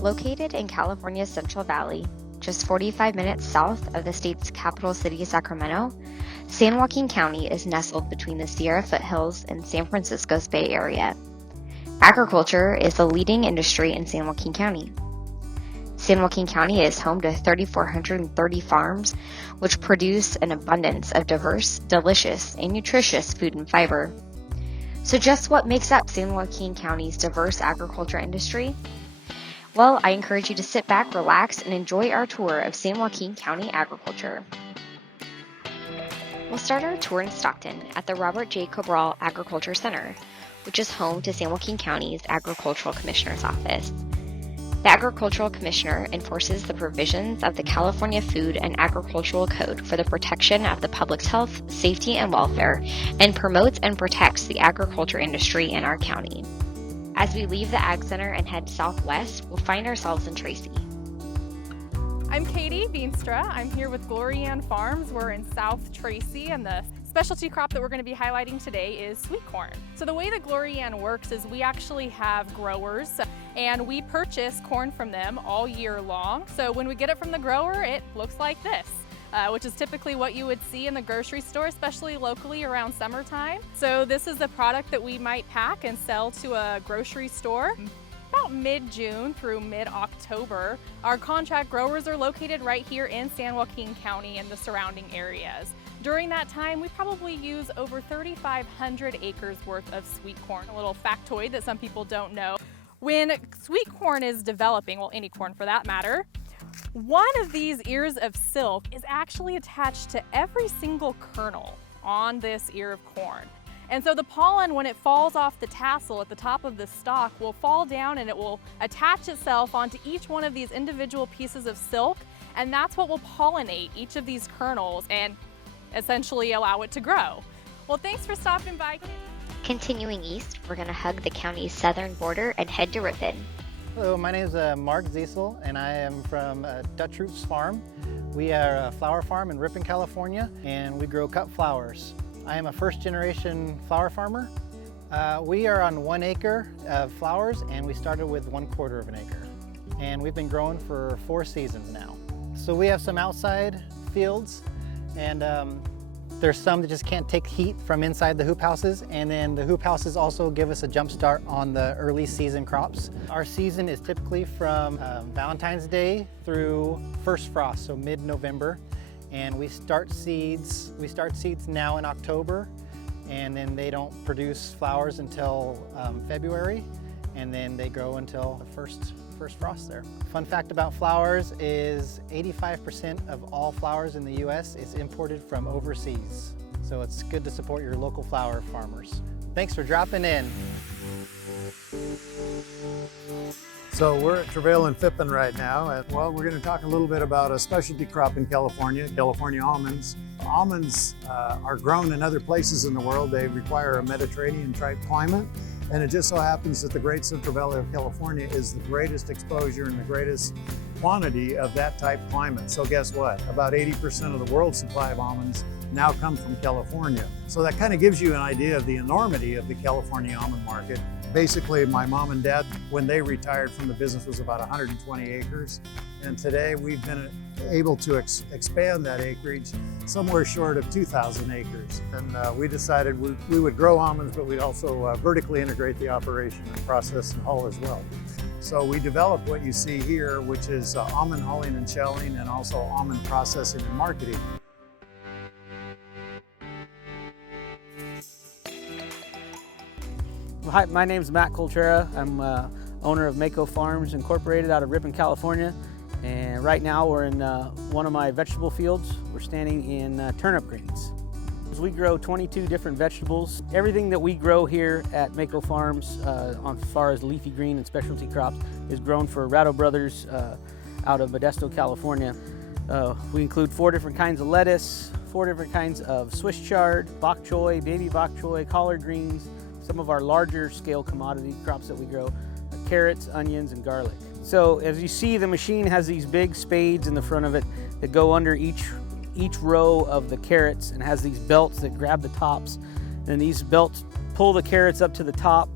Located in California's Central Valley, just 45 minutes south of the state's capital city, Sacramento, San Joaquin County is nestled between the Sierra foothills and San Francisco's Bay Area. Agriculture is the leading industry in San Joaquin County. San Joaquin County is home to 3,430 farms, which produce an abundance of diverse, delicious, and nutritious food and fiber. So just what makes up San Joaquin County's diverse agriculture industry? Well, I encourage you to sit back, relax, and enjoy our tour of San Joaquin County agriculture. We'll start our tour in Stockton at the Robert J. Cabral Agriculture Center, which is home to San Joaquin County's Agricultural Commissioner's Office. The Agricultural Commissioner enforces the provisions of the California Food and Agricultural Code for the protection of the public's health, safety, and welfare, and promotes and protects the agriculture industry in our county. As we leave the Ag Center and head southwest, we'll find ourselves in Tracy. I'm Katie Veenstra. I'm here with Glorianne Farms. We're in South Tracy, and the specialty crop that we're going to be highlighting today is sweet corn. So the way that Glorianne works is we actually have growers and we purchase corn from them all year long. So when we get it from the grower, it looks like this. Which is typically what you would see in the grocery store, especially locally around summertime. So this is the product that we might pack and sell to a grocery store. About mid-June through mid-October, our contract growers are located right here in San Joaquin County and the surrounding areas. During that time, we probably use over 3,500 acres worth of sweet corn. A little factoid that some people don't know. When sweet corn is developing, well, any corn for that matter, one of these ears of silk is actually attached to every single kernel on this ear of corn. And so the pollen, when it falls off the tassel at the top of the stalk, will fall down and it will attach itself onto each one of these individual pieces of silk, and that's what will pollinate each of these kernels and essentially allow it to grow. Well, thanks for stopping by. Continuing east, we're going to hug the county's southern border and head to Ripon. Hello, my name is Mark Ziesel, and I am from Dutch Roots Farm. We are a flower farm in Ripon, California, and we grow cut flowers. I am a first-generation flower farmer. We are on 1 acre of flowers, and we started with 1/4 of an acre. And we've been growing for 4 seasons now. So we have some outside fields, and there's some that just can't take heat from inside the hoop houses, and then the hoop houses also give us a jump start on the early season crops. Our season is typically from Valentine's Day through first frost, so mid-November, and we start seeds now in October, and then they don't produce flowers until February, and then they grow until the first frost there. Fun fact about flowers is 85% of all flowers in the U.S. is imported from overseas. So it's good to support your local flower farmers. Thanks for dropping in. So we're at Travail and Fippen right now. Well, we're going to talk a little bit about a specialty crop in California, California almonds. Almonds are grown in other places in the world. They require a Mediterranean type climate. And it just so happens that the Great Central Valley of California is the greatest exposure and the greatest quantity of that type climate. So guess what? About 80% of the world's supply of almonds now come from California. So that kind of gives you an idea of the enormity of the California almond market. Basically, my mom and dad, when they retired from the business, was about 120 acres. And today we've been able to expand that acreage somewhere short of 2,000 acres. And we decided we would grow almonds, but we'd also vertically integrate the operation and process and hull as well. So we developed what you see here, which is almond hulling and shelling, and also almond processing and marketing. Hi, my name is Matt Coltrera. I'm owner of Mako Farms Incorporated out of Ripon, California. And right now we're in one of my vegetable fields. We're standing in turnip greens. We grow 22 different vegetables. Everything that we grow here at Mako Farms, as far as leafy green and specialty crops, is grown for Ratto Brothers out of Modesto, California. We include 4 different kinds of lettuce, 4 different kinds of Swiss chard, bok choy, baby bok choy, collard greens, some of our larger scale commodity crops that we grow, carrots, onions, and garlic. So as you see, the machine has these big spades in the front of it that go under each row of the carrots, and has these belts that grab the tops. And these belts pull the carrots up to the top.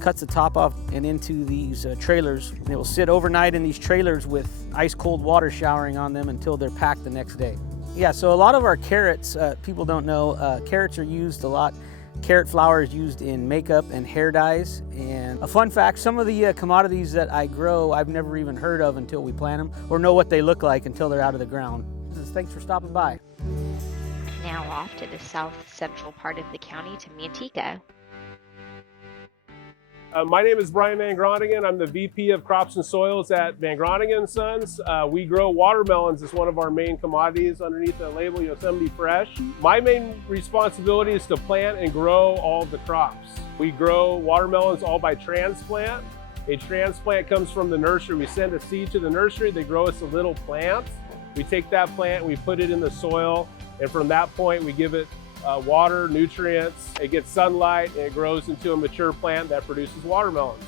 cuts the top off and into these trailers. And it will sit overnight in these trailers with ice cold water showering on them until they're packed the next day. Yeah, so a lot of our carrots, people don't know, carrots are used a lot. Carrot flour is used in makeup and hair dyes. And a fun fact, some of the commodities that I grow, I've never even heard of until we plant them, or know what they look like until they're out of the ground. Thanks for stopping by. Now off to the south central part of the county to Manteca. My name is Brian Van Groningen. I'm the VP of Crops and Soils at Van Groningen & Sons. We grow watermelons as one of our main commodities underneath the label Yosemite Fresh. My main responsibility is to plant and grow all of the crops. We grow watermelons all by transplant. A transplant comes from the nursery. We send a seed to the nursery. They grow us a little plant. We take that plant, we put it in the soil, and from that point we give it water, nutrients, it gets sunlight, and it grows into a mature plant that produces watermelons.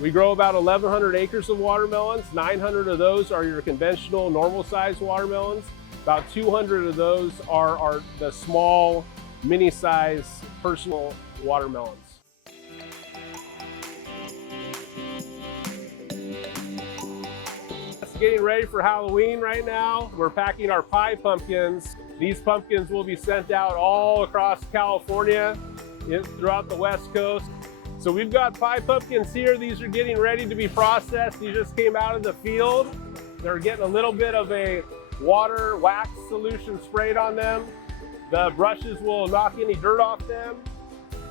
We grow about 1,100 acres of watermelons. 900 of those are your conventional, normal-sized watermelons. About 200 of those are the small, mini-size, personal watermelons. It's getting ready for Halloween right now. We're packing our pie pumpkins. These pumpkins will be sent out all across California, throughout the West Coast. So we've got pie pumpkins here. These are getting ready to be processed. These just came out of the field. They're getting a little bit of a water wax solution sprayed on them. The brushes will knock any dirt off them,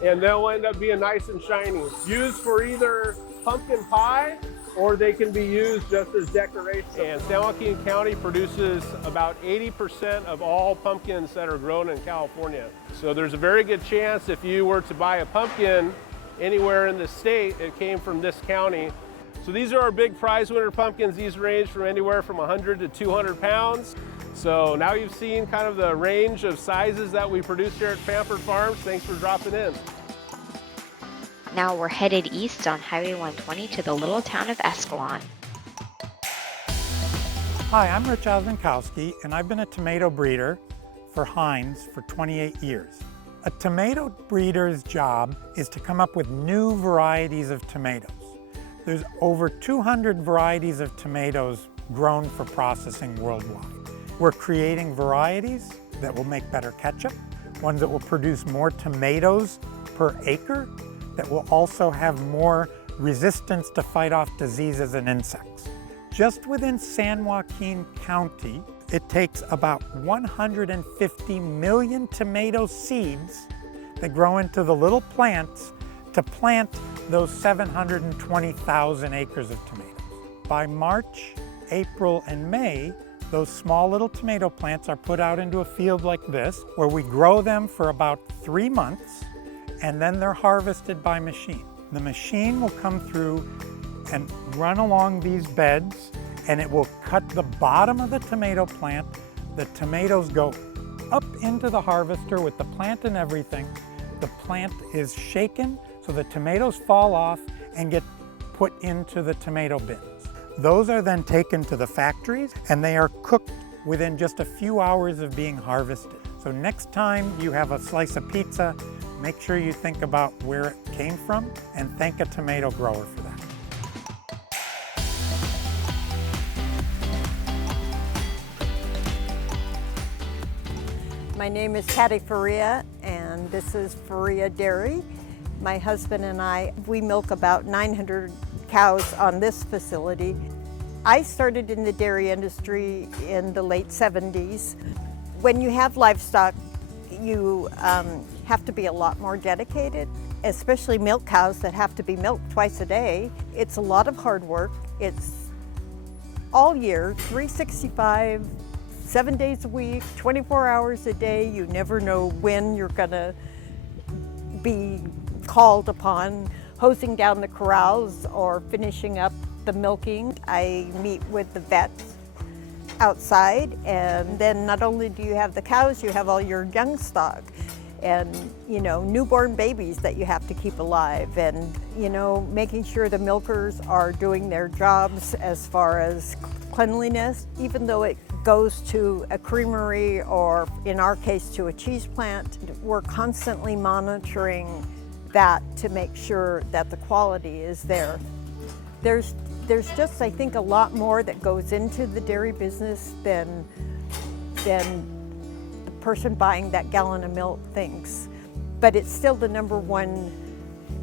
and they'll end up being nice and shiny. Used for either pumpkin pie, or they can be used just as decoration. And San Joaquin County produces about 80% of all pumpkins that are grown in California. So there's a very good chance if you were to buy a pumpkin anywhere in the state, it came from this county. So these are our big prize winner pumpkins. These range from anywhere from 100 to 200 pounds. So now you've seen kind of the range of sizes that we produce here at Pampered Farms. Thanks for dropping in. Now we're headed east on Highway 120 to the little town of Escalon. Hi, I'm Rich Ozenkowski, and I've been a tomato breeder for Heinz for 28 years. A tomato breeder's job is to come up with new varieties of tomatoes. There's over 200 varieties of tomatoes grown for processing worldwide. We're creating varieties that will make better ketchup, ones that will produce more tomatoes per acre, that will also have more resistance to fight off diseases and insects. Just within San Joaquin County, it takes about 150 million tomato seeds that grow into the little plants to plant those 720,000 acres of tomatoes. By March, April, and May, those small little tomato plants are put out into a field like this, where we grow them for about 3 months, and then they're harvested by machine. The machine will come through and run along these beds, and it will cut the bottom of the tomato plant. The tomatoes go up into the harvester with the plant and everything. The plant is shaken so the tomatoes fall off and get put into the tomato bins. Those are then taken to the factories, and they are cooked within just a few hours of being harvested. So next time you have a slice of pizza, make sure you think about where it came from and thank a tomato grower for that. My name is Patty Ferreira, and this is Ferreira Dairy. My husband and I, we milk about 900 cows on this facility. I started in the dairy industry in the late 70s. When you have livestock, you have to be a lot more dedicated, especially milk cows that have to be milked twice a day. It's a lot of hard work. It's all year, 365, 7 days a week, 24 hours a day. You never know when you're gonna be called upon hosing down the corrals or finishing up the milking. I meet with the vets outside, and then not only do you have the cows, you have all your young stock and, you know, newborn babies that you have to keep alive, and, you know, making sure the milkers are doing their jobs as far as cleanliness. Even though it goes to a creamery or in our case to a cheese plant, we're constantly monitoring that to make sure that the quality is there. There's just, I think, a lot more that goes into the dairy business than the person buying that gallon of milk thinks. But it's still the #1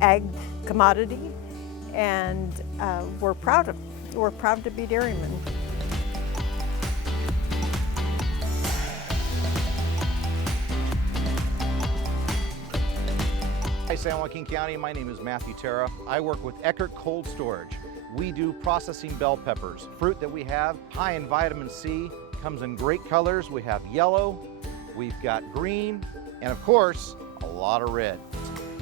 ag commodity, and we're proud of it. We're proud to be dairymen. Hi, San Joaquin County. My name is Matthew Terra. I work with Eckert Cold Storage. We do processing bell peppers. Fruit that we have high in vitamin C, comes in great colors. We have yellow, we've got green, and of course, a lot of red.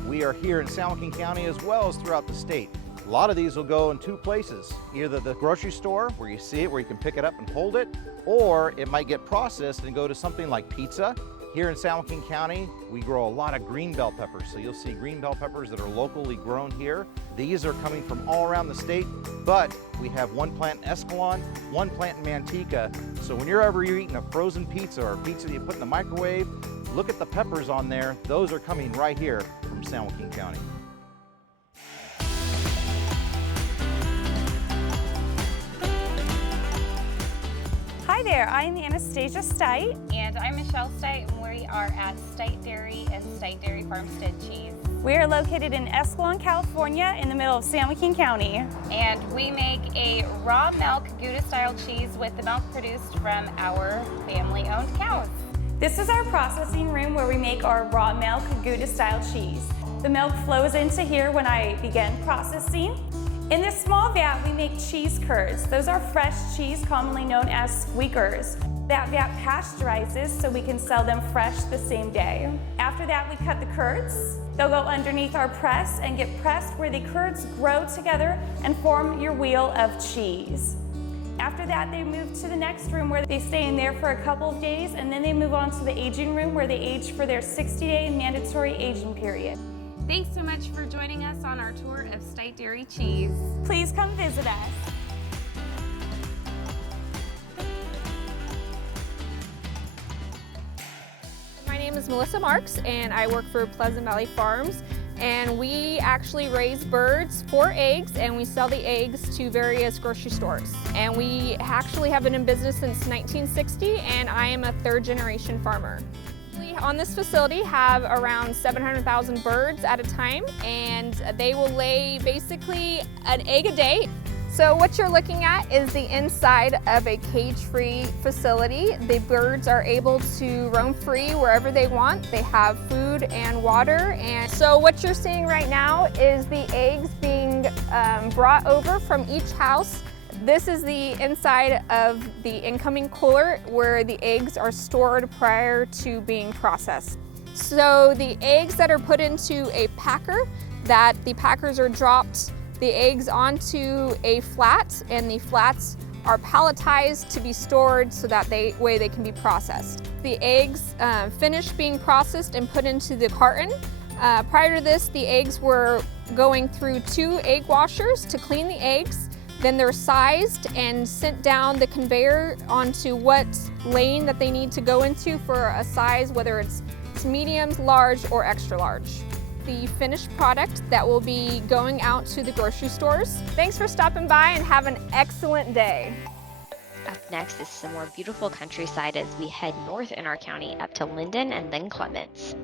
We are here in San Joaquin County as well as throughout the state. A lot of these will go in 2 places, either the grocery store where you see it, where you can pick it up and hold it, or it might get processed and go to something like pizza. Here in San Joaquin County, we grow a lot of green bell peppers. So you'll see green bell peppers that are locally grown here. These are coming from all around the state, but we have 1 plant in Escalon, 1 plant in Manteca. So when you're eating a frozen pizza or a pizza that you put in the microwave, look at the peppers on there. Those are coming right here from San Joaquin County. Hi there, I'm Anastasia Stite. And I'm Michelle Stite, and we are at Stite Dairy and Stite Dairy Farmstead Cheese. We are located in Escalon, California, in the middle of San Joaquin County. And we make a raw milk Gouda-style cheese with the milk produced from our family-owned cows. This is our processing room where we make our raw milk Gouda-style cheese. The milk flows into here when I begin processing. In this small vat, we make cheese curds. Those are fresh cheese, commonly known as squeakers. That vat pasteurizes so we can sell them fresh the same day. After that, we cut the curds. They'll go underneath our press and get pressed where the curds grow together and form your wheel of cheese. After that, they move to the next room where they stay in there for a couple of days, and then they move on to the aging room where they age for their 60-day mandatory aging period. Thanks so much for joining us on our tour of Stite Dairy Cheese. Please come visit us. My name is Melissa Marks, and I work for Pleasant Valley Farms. And we actually raise birds for eggs, and we sell the eggs to various grocery stores. And we actually have been in business since 1960, and I am a 3rd-generation farmer. We on this facility have around 700,000 birds at a time, and they will lay basically an egg a day. So what you're looking at is the inside of a cage-free facility. The birds are able to roam free wherever they want. They have food and water. And so what you're seeing right now is the eggs being brought over from each house. This is the inside of the incoming cooler where the eggs are stored prior to being processed. So the eggs that are put into a packer, that the packers are dropped the eggs onto a flat, and the flats are palletized to be stored so that way they can be processed. The eggs finish being processed and put into the carton. Prior to this, the eggs were going through 2 egg washers to clean the eggs. Then they're sized and sent down the conveyor onto what lane that they need to go into for a size, whether it's mediums, large, or extra large. The finished product that will be going out to the grocery stores. Thanks for stopping by and have an excellent day. Up next is some more beautiful countryside as we head north in our county up to Linden and then Clements.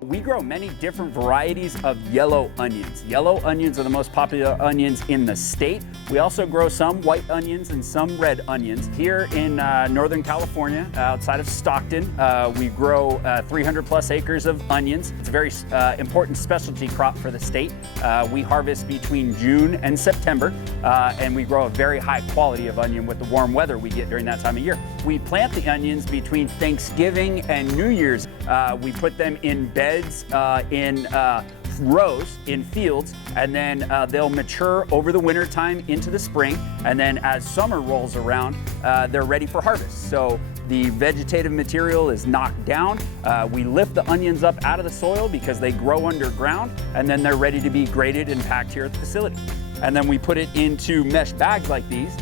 We grow many different varieties of yellow onions. Yellow onions are the most popular onions in the state. We also grow some white onions and some red onions. Here in Northern California, outside of Stockton, we grow 300 plus acres of onions. It's a very important specialty crop for the state. We harvest between June and September, and we grow a very high quality of onion with the warm weather we get during that time of year. We plant the onions between Thanksgiving and New Year's. We put them in beds in rows in fields, and then they'll mature over the winter time into the spring, and then as summer rolls around, they're ready for harvest. So the vegetative material is knocked down. We lift the onions up out of the soil because they grow underground, and then they're ready to be graded and packed here at the facility. And then we put it into mesh bags like these.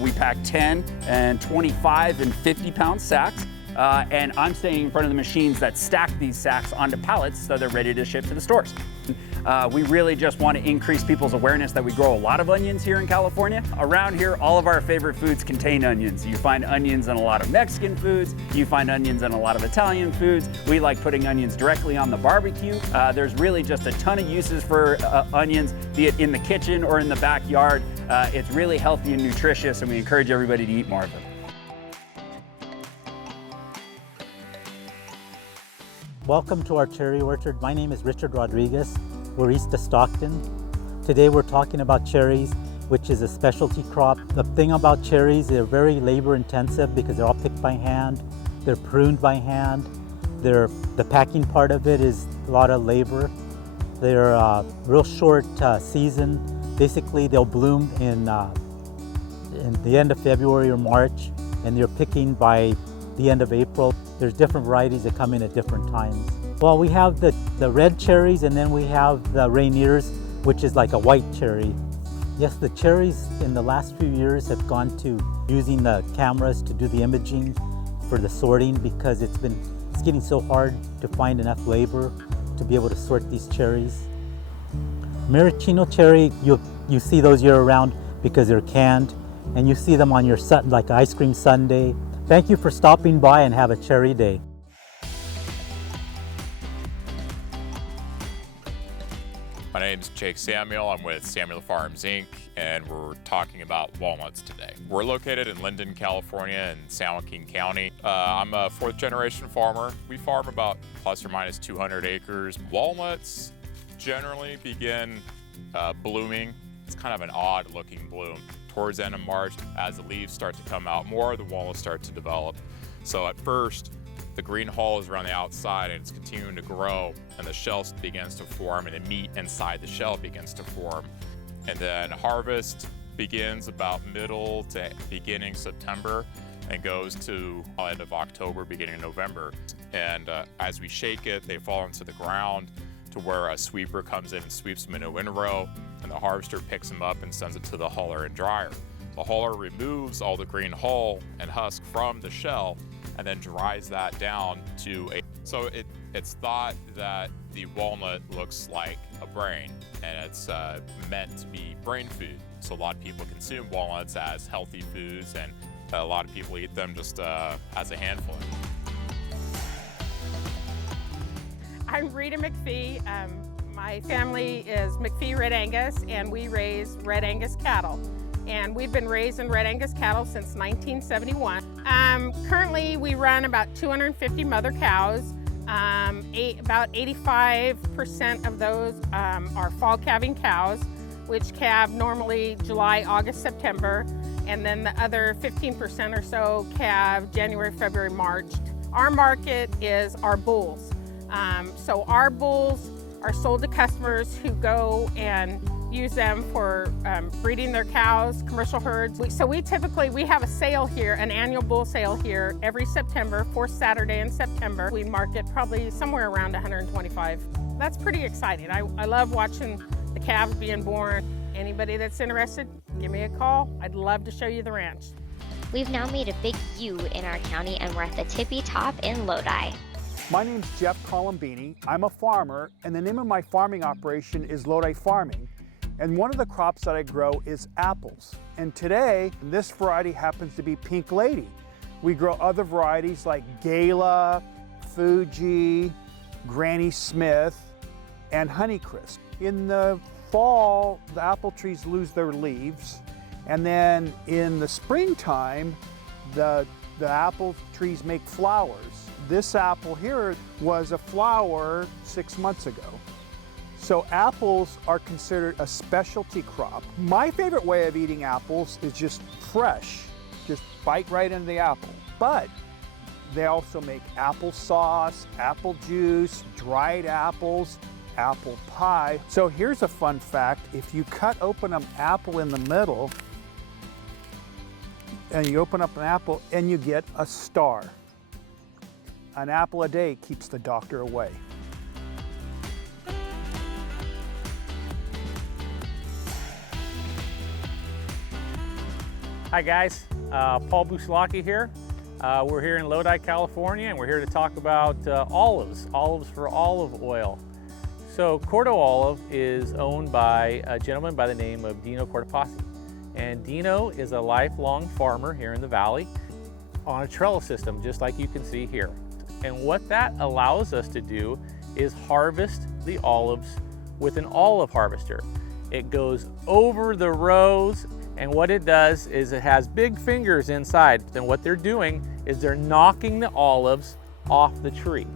We pack 10 and 25 and 50 pound sacks. and I'm standing in front of the machines that stack these sacks onto pallets so they're ready to ship to the stores. We really just want to increase people's awareness that we grow a lot of onions here in California. Around here, all of our favorite foods contain onions. You find onions in a lot of Mexican foods. You find onions in a lot of Italian foods. We like putting onions directly on the barbecue. There's really just a ton of uses for onions, be it in the kitchen or in the backyard. It's really healthy and nutritious, and we encourage everybody to eat more of them. Welcome to our cherry orchard. My name is Richard Rodriguez. We're east of Stockton. Today we're talking about cherries, which is a specialty crop. The thing about cherries, they're very labor intensive because they're all picked by hand. They're pruned by hand. The packing part of it is a lot of labor. They're real short season. Basically they'll bloom in the end of February or March, and they're picking by the end of April. There's different varieties that come in at different times. Well, we have the red cherries, and then we have the Rainiers, which is like a white cherry. Yes, the cherries in the last few years have gone to using the cameras to do the imaging for the sorting because it's getting so hard to find enough labor to be able to sort these cherries. Maraschino cherry, you see those year round because they're canned, and you see them on your like ice cream sundae. Thank you for stopping by and have a cherry day. My name is Jake Samuel. I'm with Samuel Farms, Inc., and we're talking about walnuts today. We're located in Linden, California in San Joaquin County. I'm a fourth generation farmer. We farm about plus or minus 200 acres. Walnuts generally begin blooming. It's kind of an odd looking bloom. Towards the end of March, as the leaves start to come out more, the walnuts start to develop. So at first, the green hull is around the outside and it's continuing to grow, and the shell begins to form and the meat inside the shell begins to form. And then harvest begins about middle to beginning September and goes to end of October, beginning of November. And as we shake it, they fall into the ground to where a sweeper comes in and sweeps them in a windrow, and the harvester picks them up and sends it to the huller and dryer. The huller removes all the green hull and husk from the shell and then dries that down to so it's thought that the walnut looks like a brain, and it's meant to be brain food. So a lot of people consume walnuts as healthy foods, and a lot of people eat them just as a handful. I'm Rita McLeod. My family is McPhee Red Angus, and we raise Red Angus cattle. And we've been raising Red Angus cattle since 1971. Currently, we run about 250 mother cows. About 85% of those are fall calving cows, which calve normally July, August, September. And then the other 15% or so calve January, February, March. Our market is our bulls. So our bulls are sold to customers who go and use them for breeding their cows, commercial herds. So we have a sale here, an annual bull sale here every September, fourth Saturday in September. We market probably somewhere around 125. That's pretty exciting. I love watching the calves being born. Anybody that's interested, give me a call. I'd love to show you the ranch. We've now made a big U in our county, and we're at the tippy top in Lodi. My name's Jeff Colombini. I'm a farmer, and the name of my farming operation is Lodi Farming. And one of the crops that I grow is apples. And today, this variety happens to be Pink Lady. We grow other varieties like Gala, Fuji, Granny Smith, and Honeycrisp. In the fall, the apple trees lose their leaves. And then in the springtime, the apple trees make flowers. This apple here was a flower 6 months ago. So apples are considered a specialty crop. My favorite way of eating apples is just fresh, just bite right into the apple. But they also make applesauce, apple juice, dried apples, apple pie. So here's a fun fact. If you cut open an apple in the middle, and you open up an apple and you get a star. An apple a day keeps the doctor away. Hi guys, Paul Buslocki here. We're here in Lodi, California, and we're here to talk about olives for olive oil. So Cordo Olive is owned by a gentleman by the name of Dino Cortopassi. And Dino is a lifelong farmer here in the valley on a trellis system, just like you can see here. And what that allows us to do is harvest the olives with an olive harvester. It goes over the rows, and what it does is it has big fingers inside. And what they're doing is they're knocking the olives off the tree.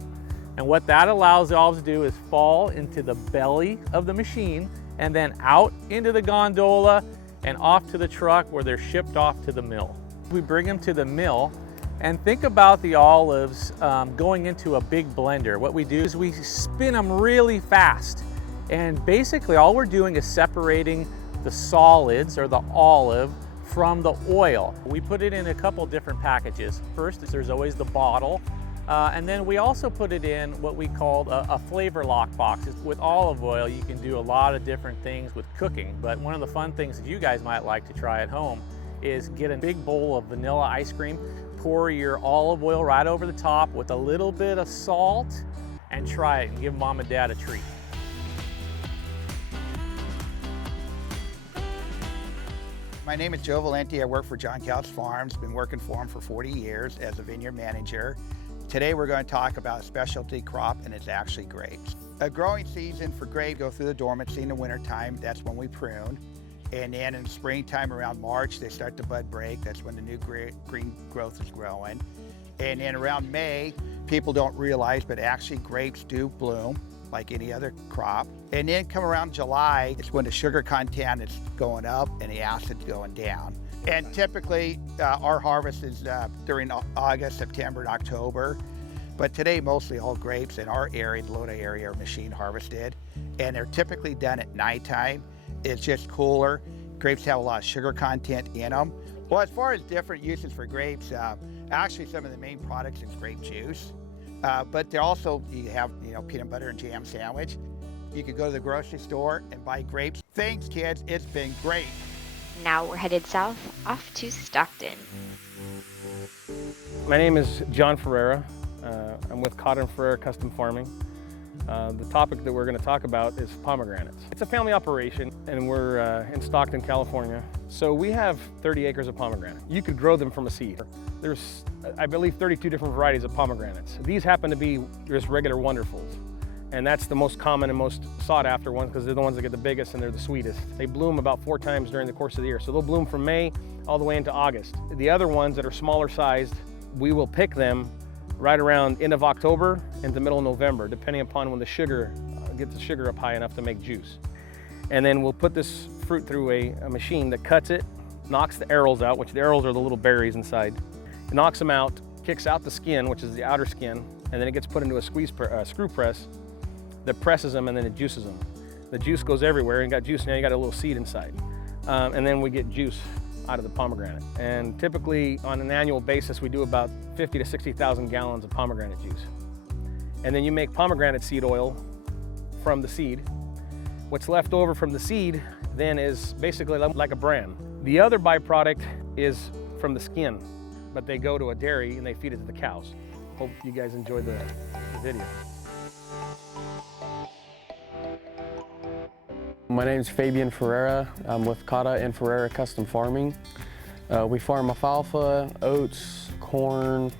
And what that allows the olives to do is fall into the belly of the machine and then out into the gondola and off to the truck where they're shipped off to the mill. We bring them to the mill, and think about the olives going into a big blender. What we do is we spin them really fast. And basically all we're doing is separating the solids or the olive from the oil. We put it in a couple different packages. First, there's always the bottle. And then we also put it in what we call a flavor lock box. With olive oil, you can do a lot of different things with cooking, but one of the fun things that you guys might like to try at home is get a big bowl of vanilla ice cream, pour your olive oil right over the top with a little bit of salt, and try it and give mom and dad a treat. My name is Joe Valente. I work for Joaquin Farms. Been working for him for 40 years as a vineyard manager. Today we're going to talk about a specialty crop, and it's actually grapes. A growing season for grapes go through the dormancy in the wintertime. That's when we prune. And then in the springtime around March, they start to bud break. That's when the new green growth is growing. And then around May, people don't realize, but actually grapes do bloom like any other crop. And then come around July, it's when the sugar content is going up and the acid's going down. And typically our harvest is during August, September, and October. But today, mostly all grapes in our area, the Lodi area, are machine harvested. And they're typically done at nighttime. It's just cooler. Grapes have a lot of sugar content in them. Well, as far as different uses for grapes, actually some of the main products is grape juice. But they're also, you have, peanut butter and jam sandwich. You could go to the grocery store and buy grapes. Thanks, kids. It's been great. Now we're headed south, off to Stockton. My name is John Ferreira. I'm with Ferreira Custom Farming. The topic that we're going to talk about is pomegranates. It's a family operation, and we're in Stockton, California. So we have 30 acres of pomegranate. You could grow them from a seed. There's, I believe, 32 different varieties of pomegranates. These happen to be just regular Wonderfuls. And that's the most common and most sought after ones because they're the ones that get the biggest and they're the sweetest. They bloom about 4 times during the course of the year. So they'll bloom from May all the way into August. The other ones that are smaller sized, we will pick them right around end of October and the middle of November, depending upon when the sugar, get the sugar up high enough to make juice. And then we'll put this fruit through a machine that cuts it, knocks the arils out, which the arils are the little berries inside. It knocks them out, kicks out the skin, which is the outer skin, and then it gets put into a screw press that presses them, and then it juices them. The juice goes everywhere, and you got juice, now you got a little seed inside. And then we get juice out of the pomegranate. And typically on an annual basis, we do about 50 to 60,000 gallons of pomegranate juice. And then you make pomegranate seed oil from the seed. What's left over from the seed then is basically like a bran. The other byproduct is from the skin, but they go to a dairy and they feed it to the cows. Hope you guys enjoy the video. My name is Fabian Ferreira. I'm with Ferreira Custom Farming. We farm alfalfa, oats, corn,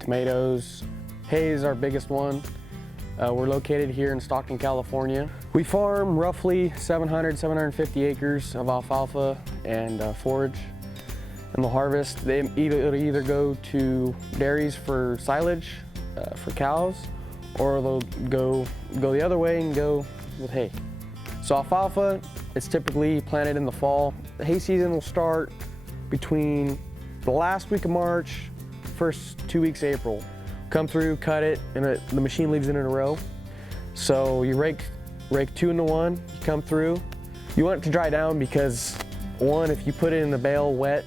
tomatoes. Hay is our biggest one. We're located here in Stockton, California. We farm roughly 750 acres of alfalfa and forage. And the harvest, it'll either go to dairies for silage for cows, or they'll go the other way and go with hay. So alfalfa, it's typically planted in the fall. The hay season will start between the last week of March, first 2 weeks of April. Come through, cut it, and the machine leaves it in a row. So you rake 2 into 1, you come through. You want it to dry down because, one, if you put it in the bale wet,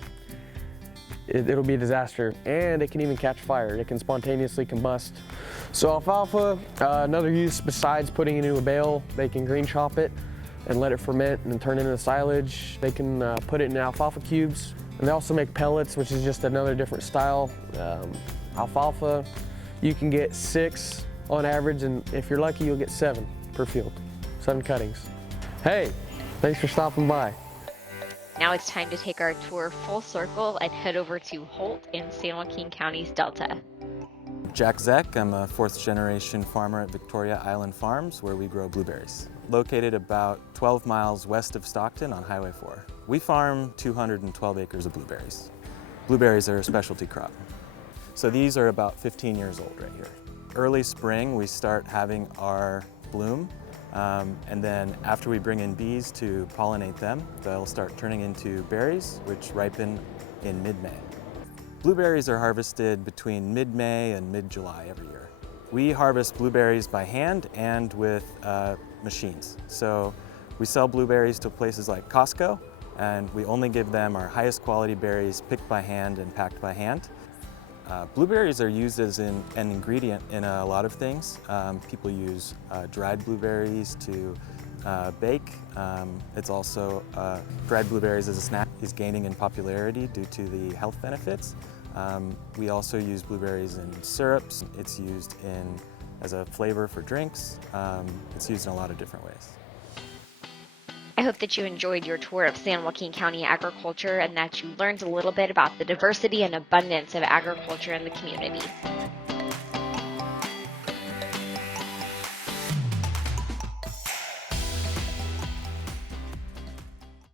it'll be a disaster. And it can even catch fire. It can spontaneously combust. So alfalfa, another use besides putting it into a bale, they can green chop it and let it ferment and then turn it into silage. They can put it in alfalfa cubes And they also make pellets, which is just another different style. Alfalfa, you can get 6 on average, and if you're lucky, you'll get 7 per field, 7 cuttings. Hey, thanks for stopping by. Now it's time to take our tour full circle and head over to Holt in San Joaquin County's Delta. Zack. I'm a 4th generation farmer at Victoria Island Farms, where we grow blueberries. Located about 12 miles west of Stockton on Highway 4. We farm 212 acres of blueberries. Blueberries are a specialty crop. So these are about 15 years old right here. Early spring, we start having our bloom. And then after we bring in bees to pollinate them, they'll start turning into berries, which ripen in mid-May. Blueberries are harvested between mid-May and mid-July every year. We harvest blueberries by hand and with machines. So we sell blueberries to places like Costco, and we only give them our highest quality berries picked by hand and packed by hand. Blueberries are used as an ingredient in a lot of things. People use dried blueberries to bake. It's also dried blueberries as a snack is gaining in popularity due to the health benefits. We also use blueberries in syrups. It's used as a flavor for drinks. It's used in a lot of different ways. I hope that you enjoyed your tour of San Joaquin County agriculture and that you learned a little bit about the diversity and abundance of agriculture in the community.